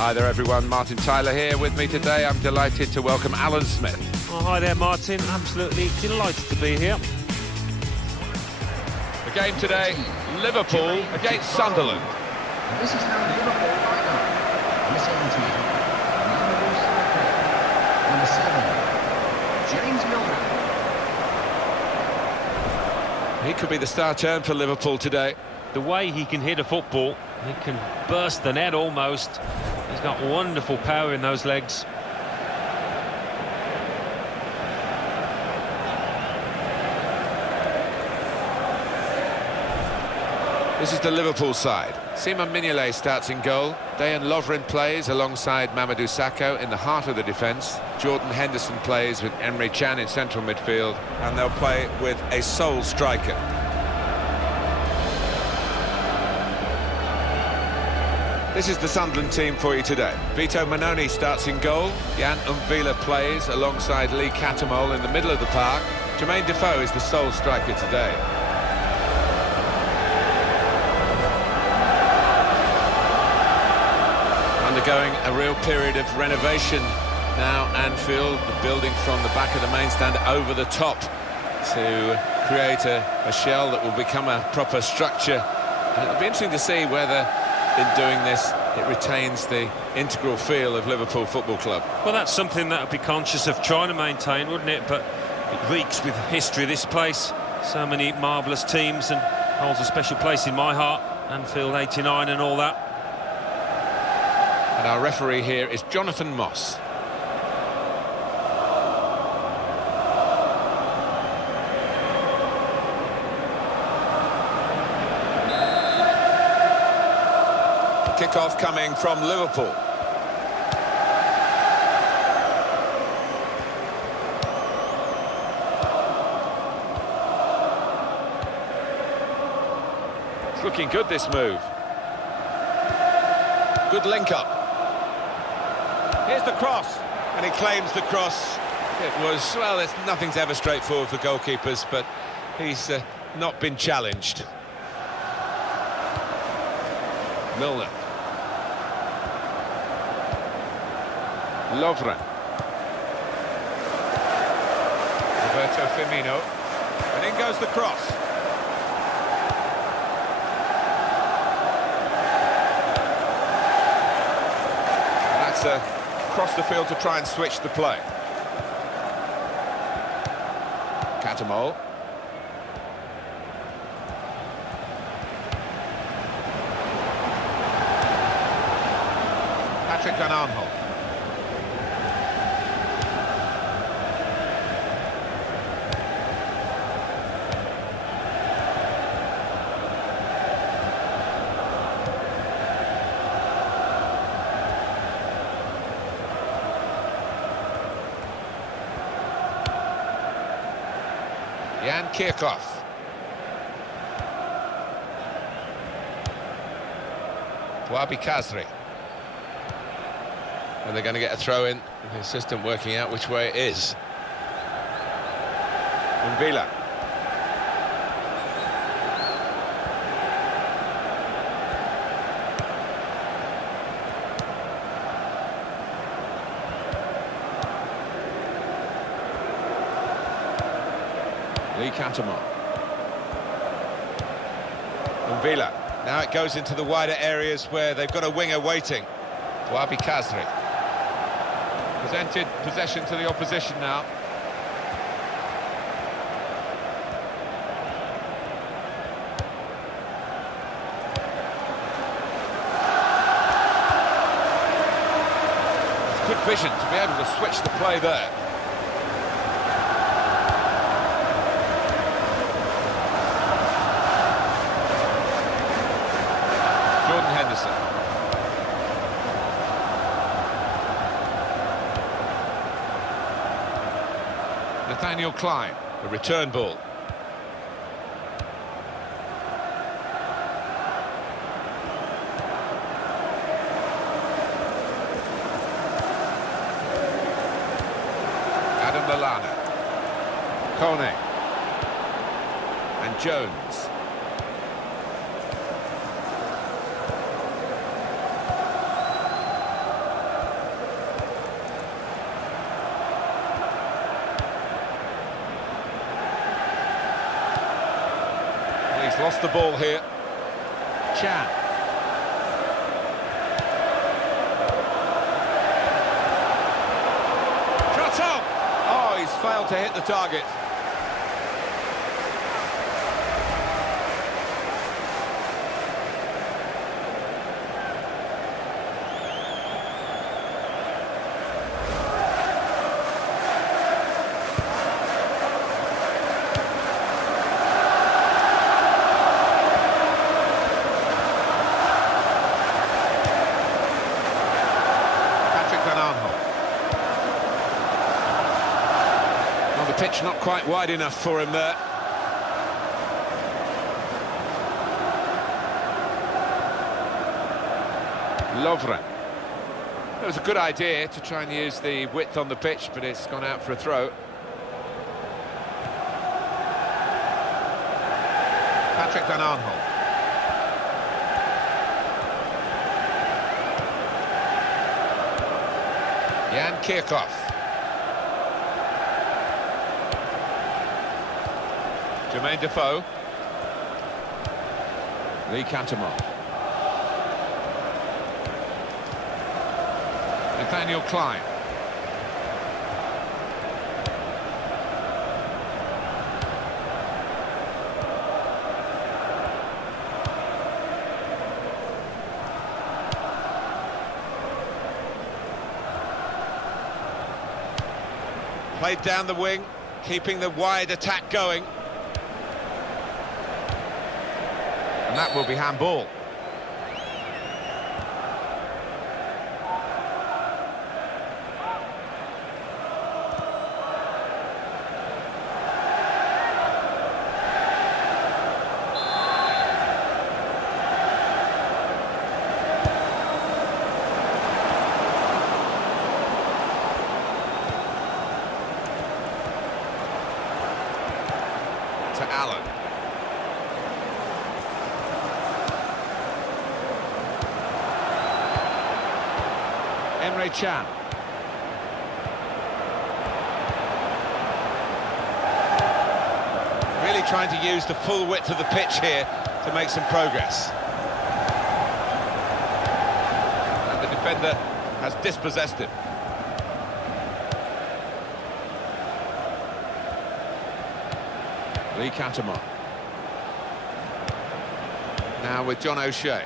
Hi there everyone, Martin Tyler here with me today. I'm delighted to welcome Alan Smith. Oh, hi there Martin, absolutely delighted to be here. The game today, Liverpool against Sunderland. And this is how Liverpool line up. Number 17, number 7, James Milner. He could be the star turn for Liverpool today. The way he can hit a football, he can burst the net almost. He's got wonderful power in those legs. This is the Liverpool side. Simon Mignolet starts in goal. Dejan Lovren plays alongside Mamadou Sakho in the heart of the defence. Jordan Henderson plays with Emre Can in central midfield. And they'll play with a sole striker. This is the Sunderland team for you today. Vito Mannone starts in goal. Jan Umvila plays alongside Lee Catamol in the middle of the park. Jermaine Defoe is the sole striker today. Undergoing a real period of renovation now, Anfield, the building from the back of the main stand over the top to create a shell that will become a proper structure. And it'll be interesting to see whether in doing this it retains the integral feel of Liverpool Football Club. Well, that's something that I'd be conscious of trying to maintain, wouldn't it? But it reeks with history, this place. So many marvellous teams, and holds a special place in my heart. Anfield 89 and all that. And our referee here is Jonathan Moss. Kick-off coming from Liverpool. It's looking good, this move. Good link-up. Here's the cross, and he claims the cross. It was, well, nothing's ever straightforward for goalkeepers, but he's not been challenged. Milner. Lovren. Roberto Firmino. And in goes the cross. And that's across the field to try and switch the play. Catamol. Patrick Van Aanholt. Jan Kirchhoff. Wabi Kazri. And they're going to get a throw in. The assistant working out which way it is. Umvila. Lee Catamol. Umvila. Now it goes into the wider areas where they've got a winger waiting. Wabi Kazri. Presented possession to the opposition now. It's good vision to be able to switch the play there. Jordan Henderson. Nathaniel Klein, the return ball. Adam Lallana. Kone. And Jones. Lost the ball here. Chan. Shot on! Oh, he's failed to hit the target. Pitch not quite wide enough for him there. Lovren. It was a good idea to try and use the width on the pitch, but it's gone out for a throw. Patrick Van Aanholt. Jan Kirchhoff. Jermaine Defoe. Lee Cantermore. Nathaniel Klein. Played down the wing, keeping the wide attack going. And that will be handball. To Allen. Emre Can. Really trying to use the full width of the pitch here to make some progress. And the defender has dispossessed him. Lee Cantermore. Now with John O'Shea.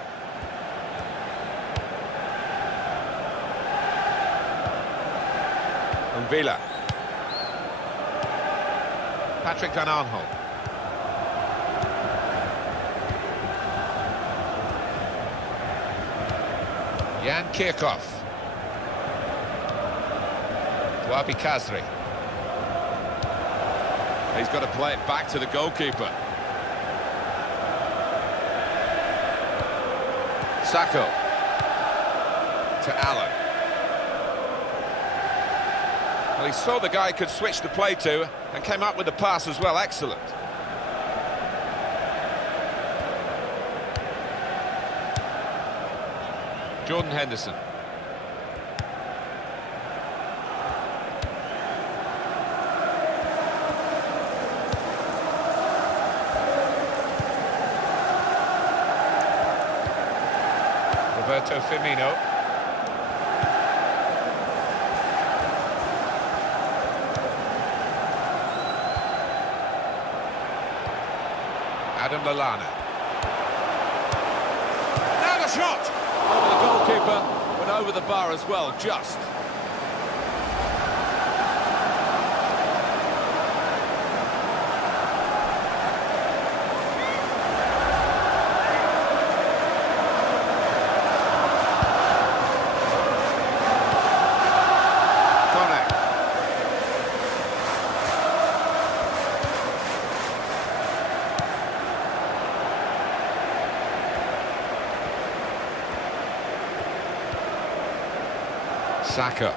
And Villa. Patrick Van Aanholt. Jan Kirchhoff. Wabi Kazri. He's got to play it back to the goalkeeper. Sacco. To Allen. Well, he saw the guy could switch the play to and came up with the pass as well. Excellent. Jordan Henderson. Roberto Firmino. Adam Lallana. Now the shot! Oh, the goalkeeper went over the bar as well, just. Saka.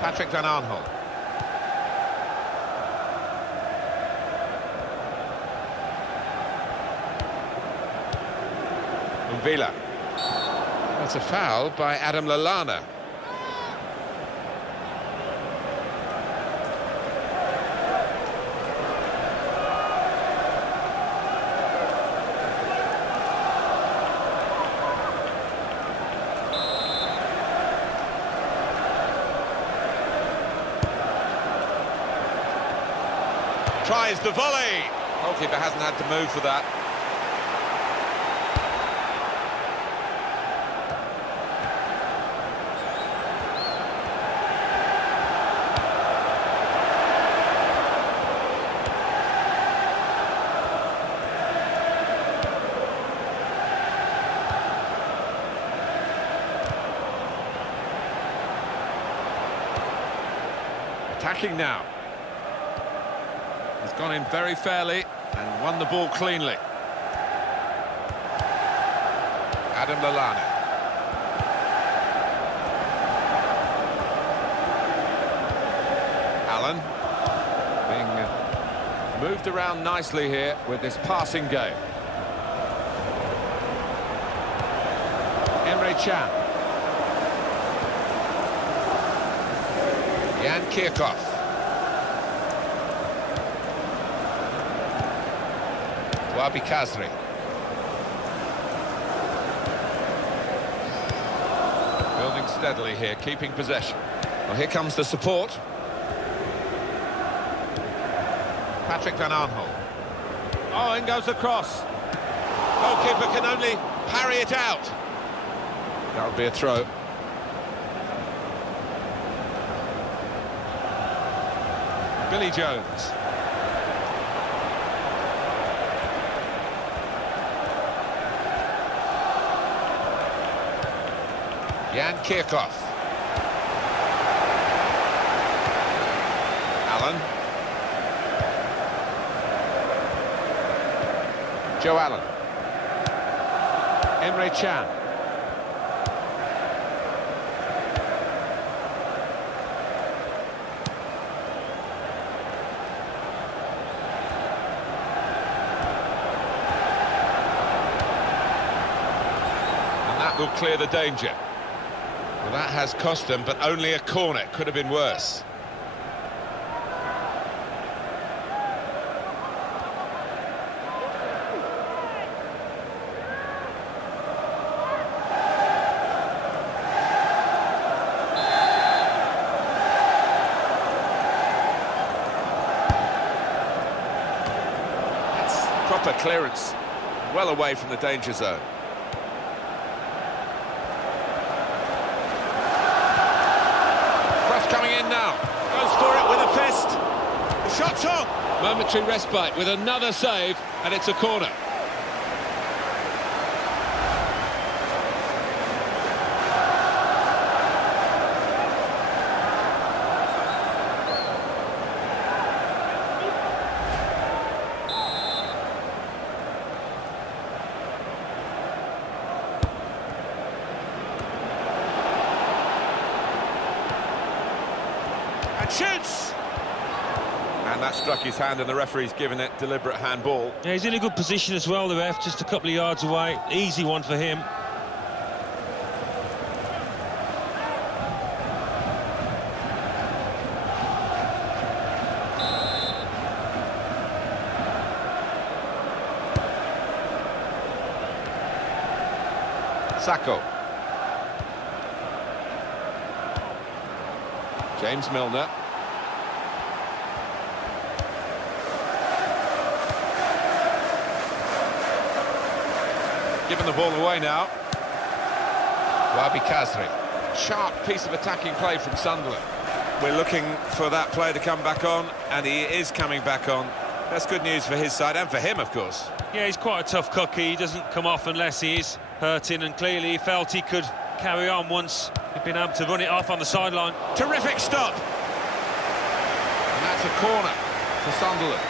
Patrick Van Aanholt. And Villa. That's a foul by Adam Lallana. Tries the volley. Goalkeeper hasn't had to move for that. Attacking now. He's gone in very fairly and won the ball cleanly. Adam Lallana. Allen being moved around nicely here with this passing game. Emre Can. Jan Kirchhoff. Wabi Kazri. Building steadily here, keeping possession. Well, here comes the support. Patrick Van Aanholt. Oh, in goes the cross. Goalkeeper can only parry it out. That would be a throw. Billy Jones. Jan Kirchhoff. Allen. Joe Allen. Emre Can. And that will clear the danger. Well, that has cost them, but only a corner. Could have been worse. That's proper clearance, well away from the danger zone. Coming in now, goes for it with a fist. The shot's on. Momentary respite with another save, and it's a corner. Shoots! And that struck his hand, and the referee's given it deliberate handball. Yeah, he's in a good position as well, the ref, just a couple of yards away. Easy one for him. Sacco. James Milner. Giving the ball away now. Wabi Kazri. Sharp piece of attacking play from Sunderland. We're looking for that player to come back on, and he is coming back on. That's good news for his side, and for him, of course. Yeah, he's quite a tough cookie. He doesn't come off unless he is hurting, and clearly he felt he could carry on once he'd been able to run it off on the sideline. Terrific stop! And that's a corner for Sunderland.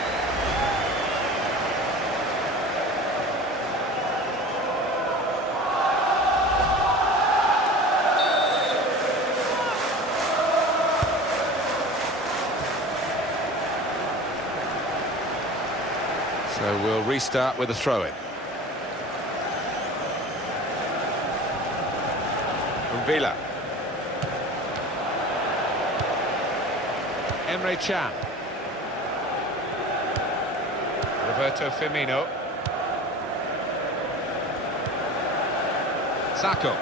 So we'll restart with a throw-in. From Villa. Emre Can. Roberto Firmino. Sacco.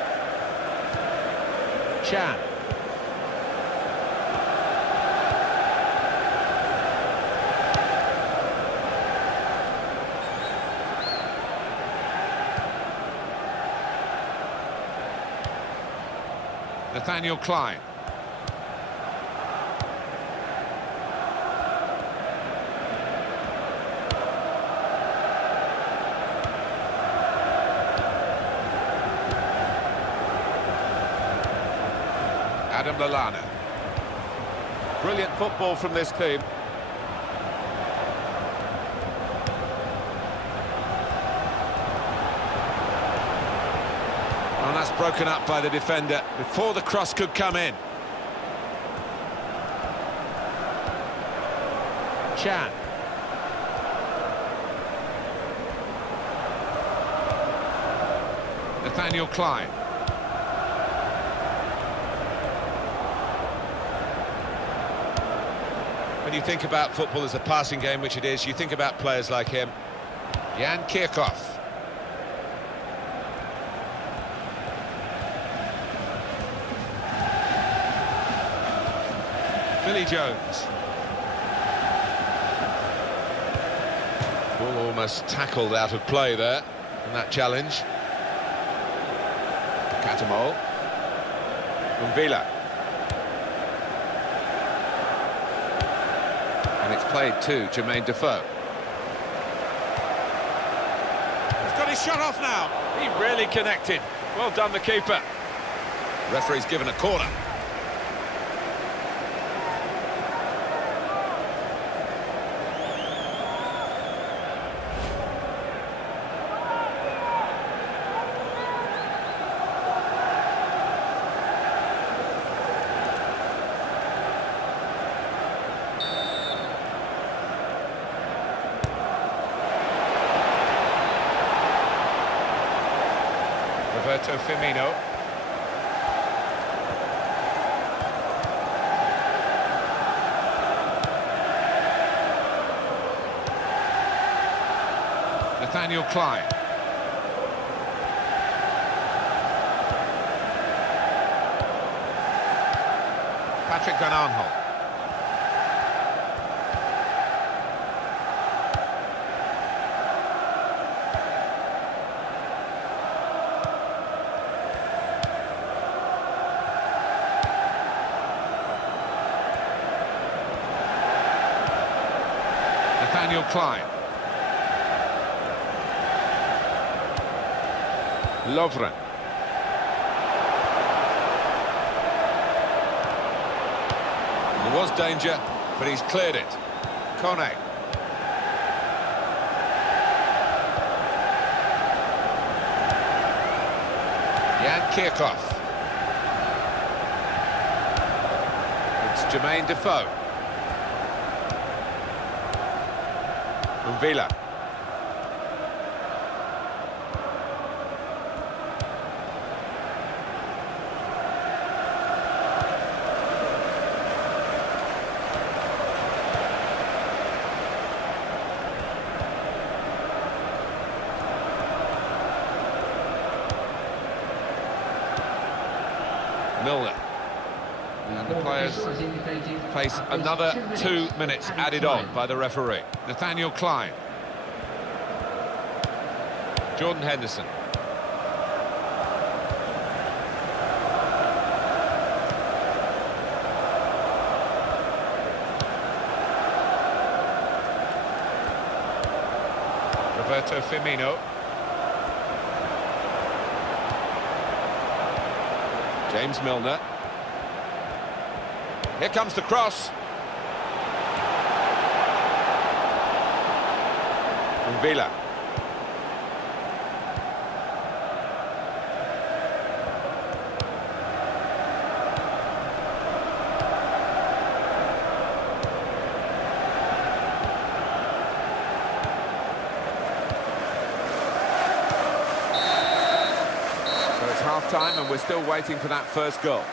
Can. Nathaniel Klein. Adam Lallana. Brilliant football from this team. And that's broken up by the defender before the cross could come in. Chan. Nathaniel Klein. When you think about football as a passing game, which it is, you think about players like him. Jan Kirchhoff. Billy Jones. Ball almost tackled out of play there in that challenge. Catamol. Villa. And it's played to Jermaine Defoe. He's got his shot off now. He really connected. Well done, the keeper. Referee's given a corner. Roberto Firmino. Nathaniel Klein. Patrick Van Aanholt. Nathaniel Klein. Lovren. There was danger, but he's cleared it. Kone. Jan Kirchhoff. It's Jermaine Defoe. Villa. Milner. And the players face another 2 minutes added on by the referee. Nathaniel Klein. Jordan Henderson. Roberto Firmino. James Milner. Here comes the cross. From Villa. So it's half-time and we're still waiting for that first goal.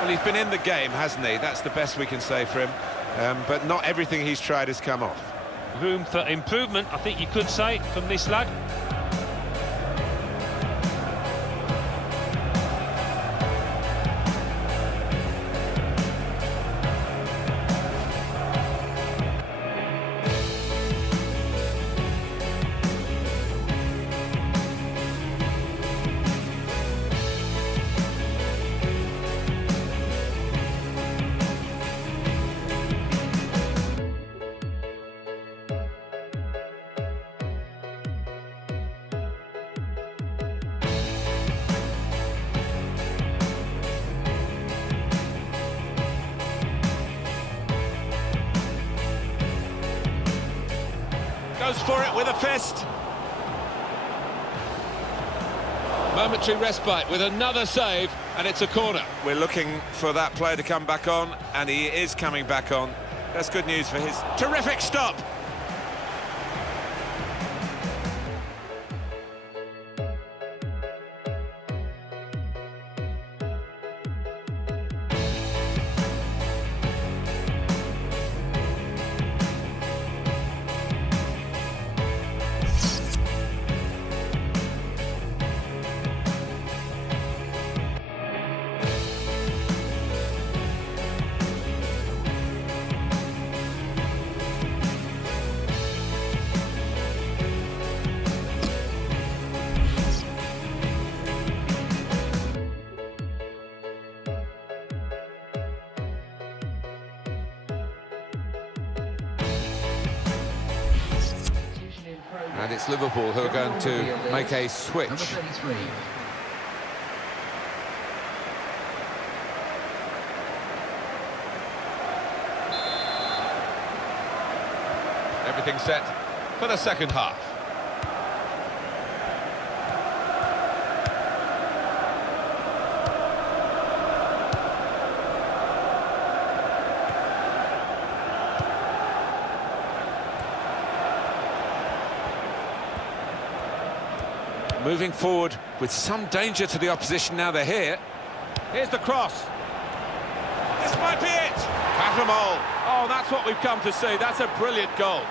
Well, he's been in the game, hasn't he? That's the best we can say for him. But not everything he's tried has come off. Room for improvement, I think you could say, from this lad. goes for it with a fist. Momentary respite with another save, and it's a corner. We're looking for that player to come back on, and he is coming back on. That's good news for his terrific stop. And it's Liverpool who are going to make a switch. Number 33. Everything set for the second half. Moving forward with some danger to the opposition now they're here. Here's the cross. This might be it. Catamol. Oh, that's what we've come to see. That's a brilliant goal.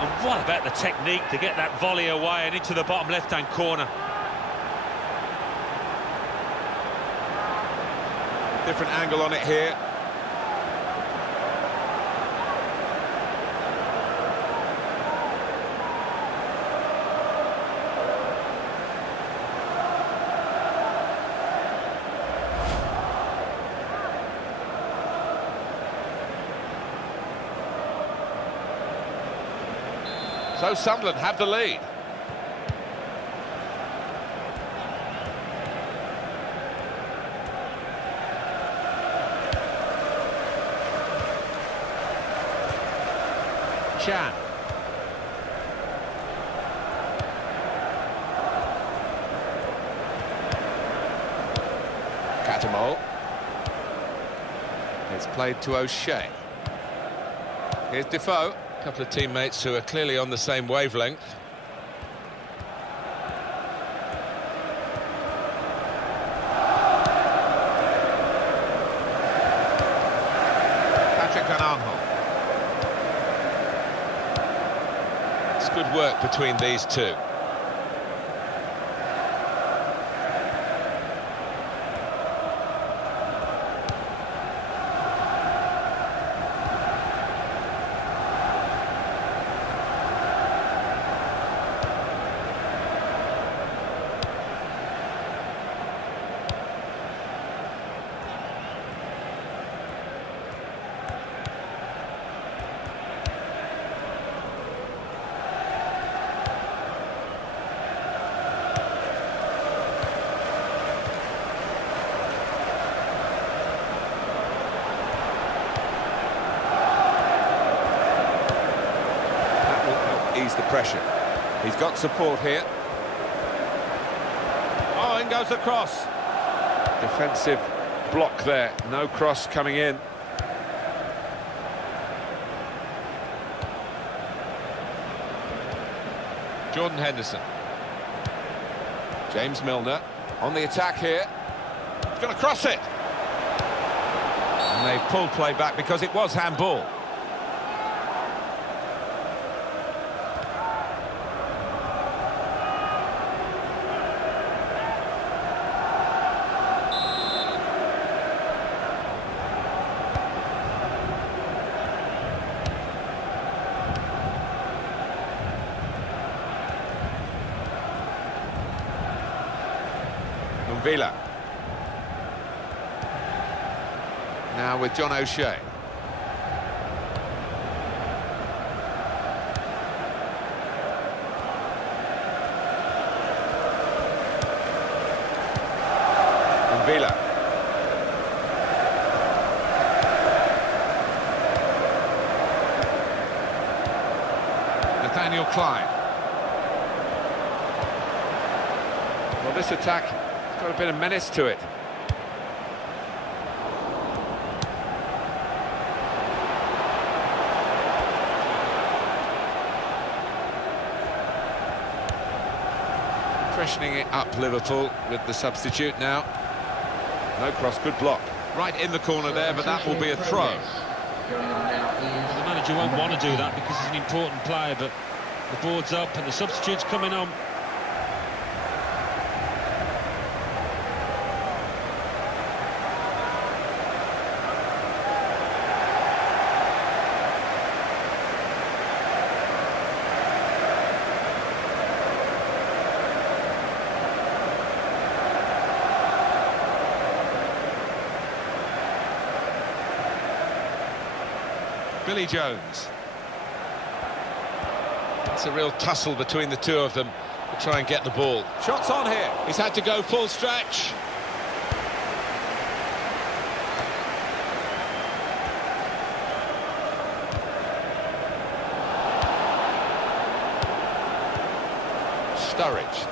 And what about the technique to get that volley away and into the bottom left-hand corner? Different angle on it here. So Sunderland have the lead. Chan. Catamol. It's played to O'Shea. Here's Defoe. A couple of teammates who are clearly on the same wavelength. Patrick Van Aanholt. It's good work between these two. Ease the pressure. He's got support here. Oh, in goes the cross. Defensive block there. No cross coming in. Jordan Henderson. James Milner on the attack here. He's going to cross it. And they pulled play back because it was handball. Villa. Now with John O'Shea. And Villa. Nathaniel Klein. Well, this attack has got a bit of menace to it. Freshening it up, Liverpool, with the substitute now. No cross, good block. Right in the corner there, but that will be a throw. Well, the manager won't want to do that because he's an important player, but the board's up and the substitute's coming on. Billy Jones. It's a real tussle between the two of them to try and get the ball. Shots on here. He's had to go full stretch. Sturridge.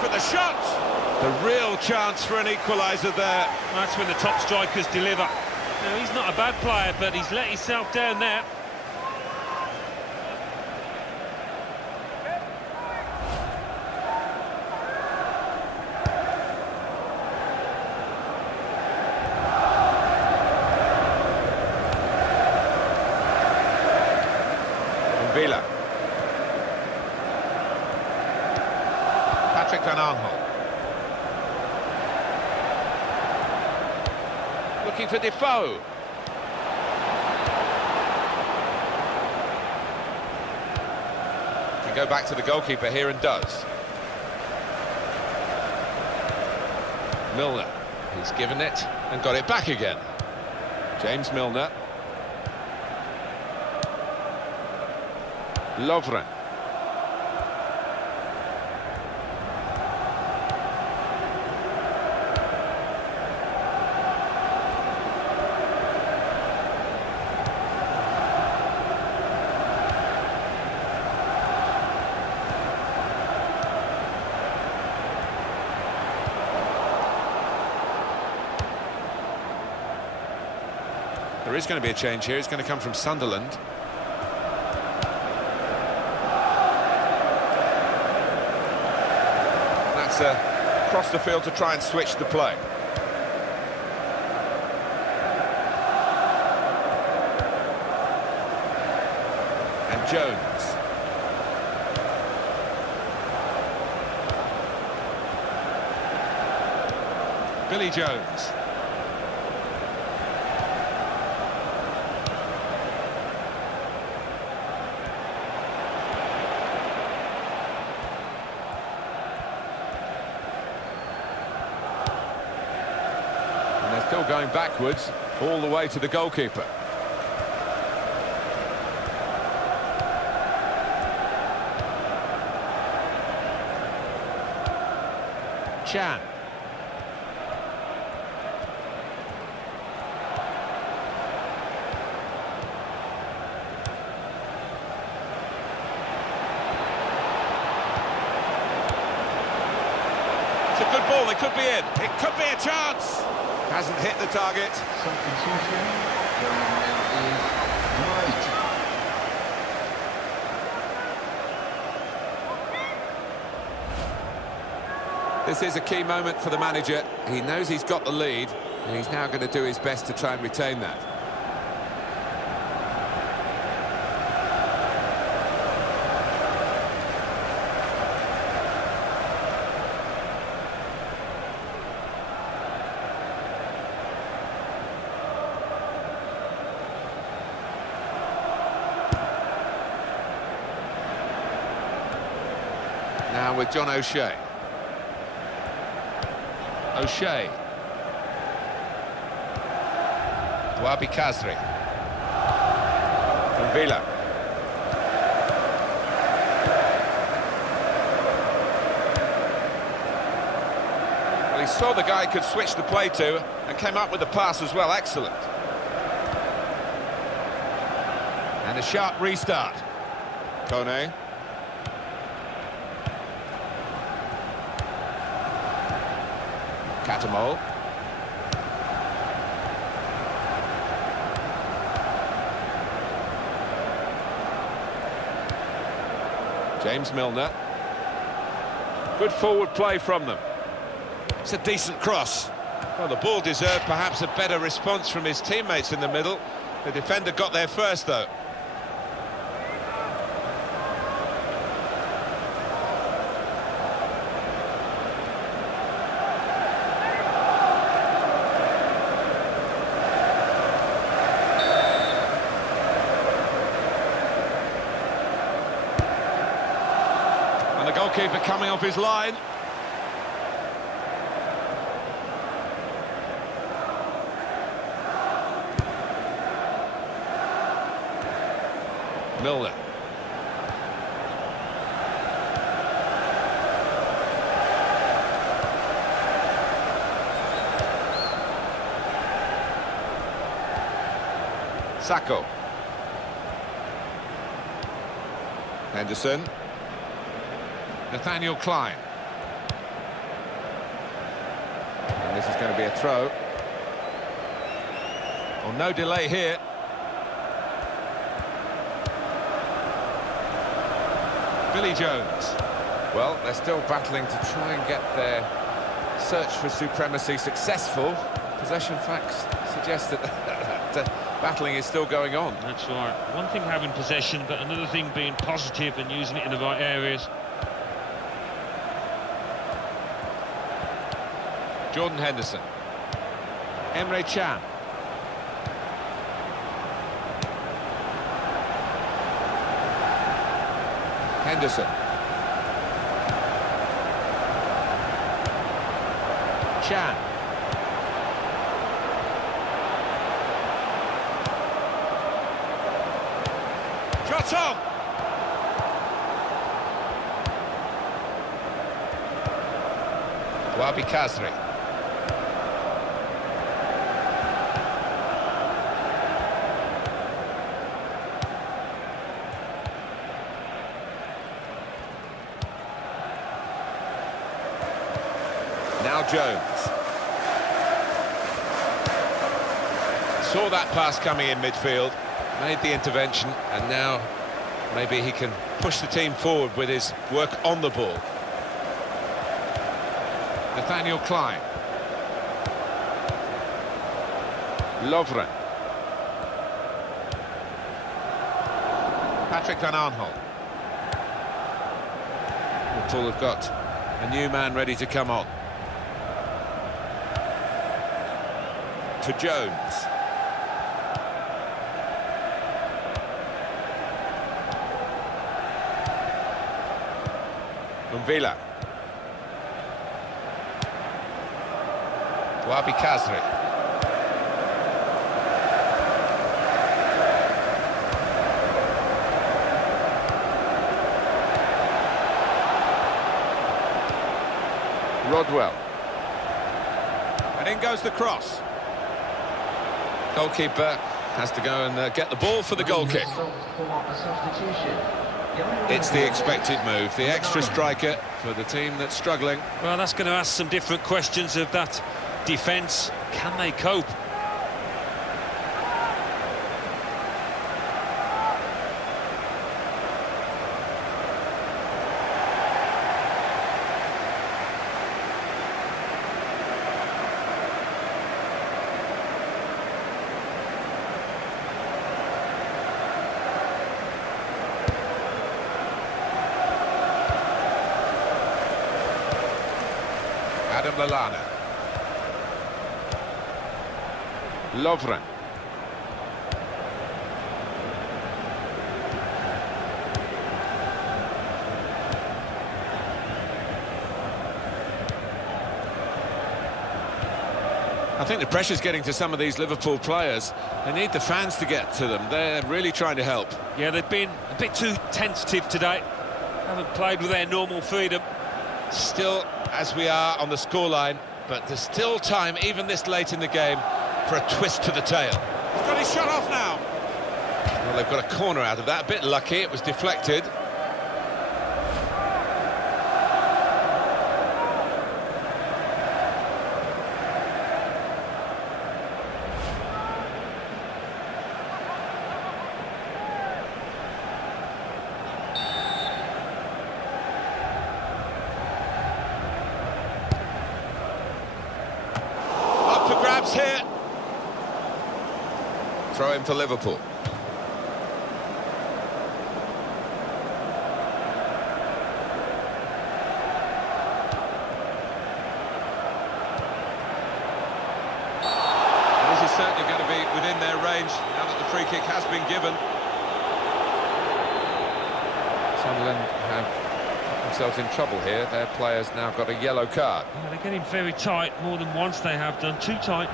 For the shot, the real chance for an equaliser there. That's when the top strikers deliver. Now, he's not a bad player, but he's let himself down there. Villa. Van Aanholt. Looking for Defoe. Can go back to the goalkeeper here and does. Milner. He's given it and got it back again. James Milner. Lovren. There is going to be a change here. It's going to come from Sunderland. That's across the field to try and switch the play. And Jones. Billy Jones. Still going backwards, all the way to the goalkeeper. Chan. It's a good ball, they could be in. It could be a chance. Hasn't hit the target. Substitution. Going now is White. This is a key moment for the manager. He knows he's got the lead, and he's now going to do his best to try and retain that. Now with John O'Shea. O'Shea. Wabi Kazri. From Villa. Well, He saw the guy could switch the play to and came up with the pass as well. Excellent. And a sharp restart. Kone. Catamol. James Milner. Good forward play from them. It's a decent cross. Well, the ball deserved perhaps a better response from his teammates in the middle. The defender got there first, though. And the goalkeeper coming off his line. Milner. Sacco. Henderson. Nathaniel Klein. And this is going to be a throw. Well, no delay here. Billy Jones. Well, they're still battling to try and get their search for supremacy successful. Possession facts suggest that battling is still going on. That's right. One thing having possession, but another thing being positive and using it in the right areas. Jordan Henderson. Emre Can. Henderson. Can. Shot on! Wabi Kazri. Now Jones. Saw that pass coming in midfield, made the intervention, and now maybe he can push the team forward with his work on the ball. Nathaniel Klein. Lovren. Patrick Van Aanholt. Liverpool have got a new man ready to come on. To Jones. Villa. Wabi Kazri. Rodwell. And in goes the cross. Goalkeeper has to go and get the ball for the goal kick. It's the expected move, the extra striker for the team that's struggling. Well, that's going to ask some different questions of that defence. Can they cope? Adam Lallana. Lovren. I think the pressure's getting to some of these Liverpool players. They need the fans to get to them. They're really trying to help. Yeah, they've been a bit too tentative today. Haven't played with their normal freedom. Still, as we are on the scoreline, but there's still time, even this late in the game, for a twist to the tail. He's got his shot off now. Well, they've got a corner out of that, a bit lucky, it was deflected. Up for grabs here. Throw in for Liverpool. This is certainly going to be within their range now that the free kick has been given. Sunderland have got themselves in trouble here. Their players now got a yellow card. Yeah, they're getting very tight, more than once they have done, too tight.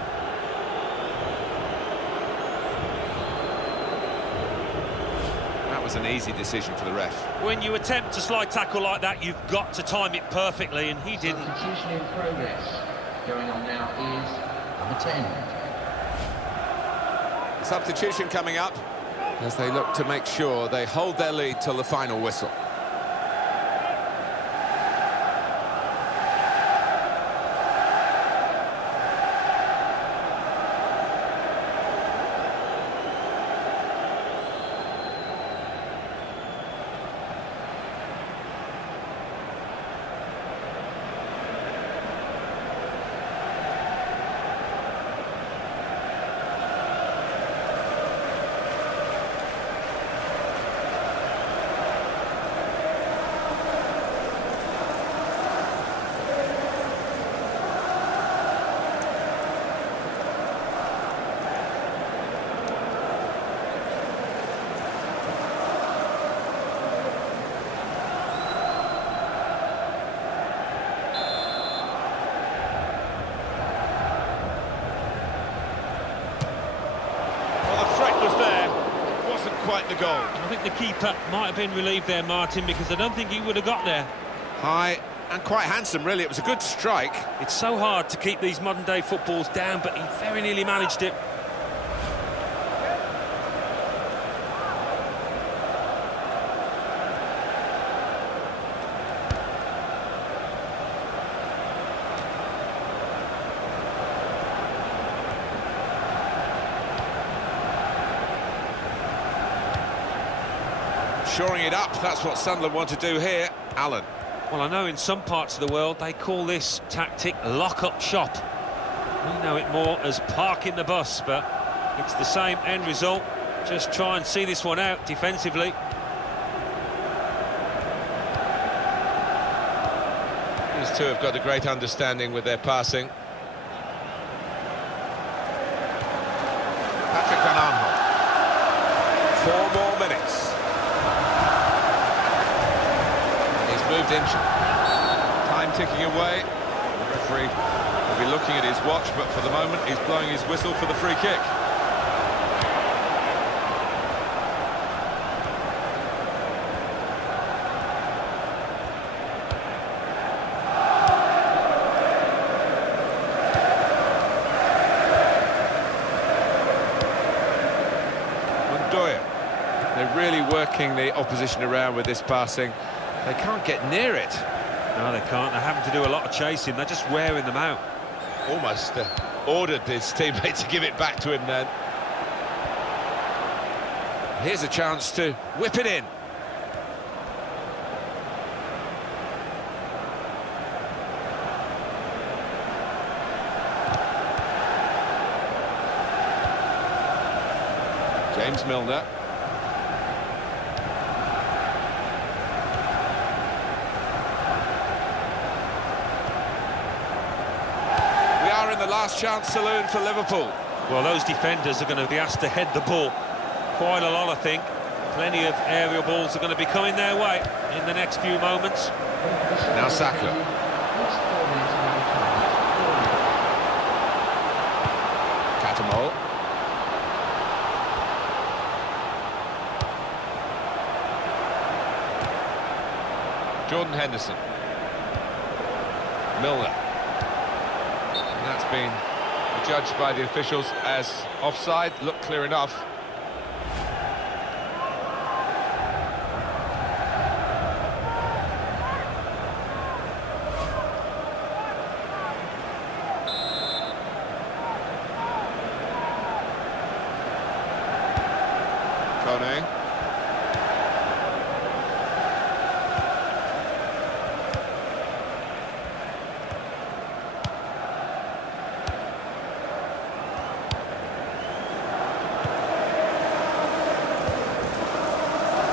That was an easy decision for the ref. When you attempt a slide tackle like that, you've got to time it perfectly, and he didn't. Substitution in progress. Going on now is number 10. Substitution coming up as they look to make sure they hold their lead till the final whistle. Quite the goal. I think the keeper might have been relieved there, Martin, because I don't think he would have got there. High and quite handsome, really. It was a good strike. It's so hard to keep these modern-day footballs down, but he very nearly managed it. Shoring it up, that's what Sunderland want to do here. Alan. Well, I know in some parts of the world they call this tactic lock-up shop. We know it more as parking the bus, but it's the same end result. Just try and see this one out defensively. These two have got a great understanding with their passing. Patrick Van Aanholt. 4 more minutes. Moved in. Time ticking away. The referee will be looking at his watch, but for the moment he's blowing his whistle for the free kick. Montoya. They're really working the opposition around with this passing. They can't get near it. No, they can't. They're having to do a lot of chasing. They're just wearing them out. Almost ordered his teammate to give it back to him then. Here's a chance to whip it in. James Milner. In the last chance saloon for Liverpool. Well, those defenders are going to be asked to head the ball quite a lot, I think. Plenty of aerial balls are going to be coming their way in the next few moments. Now Saka. Catamol. Jordan Henderson. Milner. And that's been judged by the officials as offside. Looked clear enough. Kone.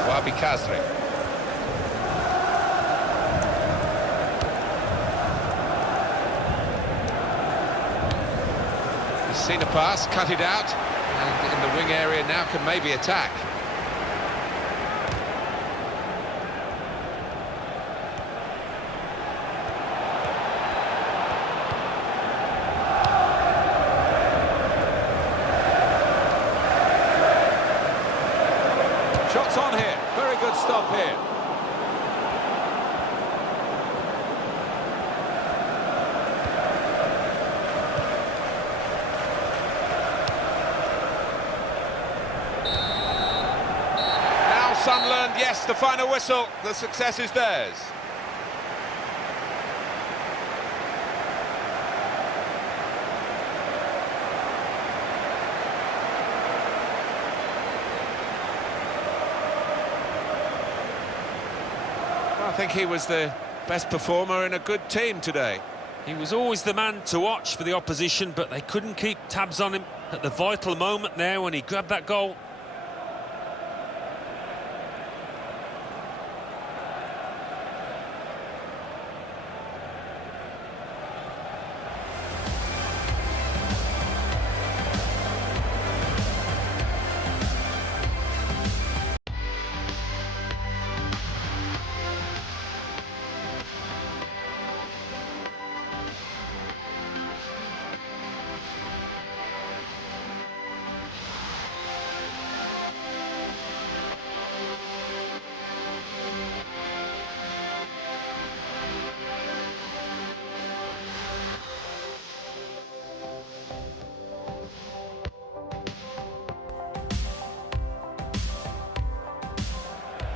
Wabi Kazri. He's seen a pass, cut it out, and in the wing area now can maybe attack. Shots on here, very good stop here. Now Sunderland, yes, the final whistle, the success is theirs. I think he was the best performer in a good team today. He was always the man to watch for the opposition, but they couldn't keep tabs on him at the vital moment there when he grabbed that goal.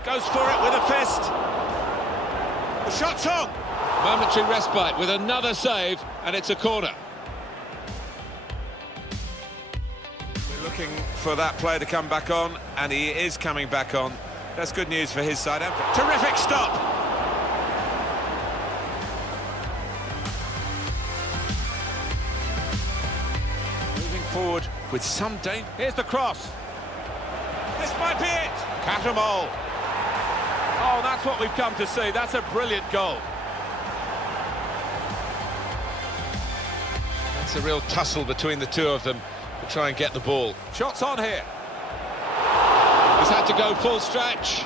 Goes for it with a fist. The shot's on. Momentary respite with another save, and it's a corner. We're looking for that player to come back on, and he is coming back on. That's good news for his side. Terrific stop. Moving forward with some danger. Here's the cross. This might be it. Catamol. Oh, that's what we've come to see. That's a brilliant goal. That's a real tussle between the two of them to try and get the ball. Shots on here. He's had to go full stretch.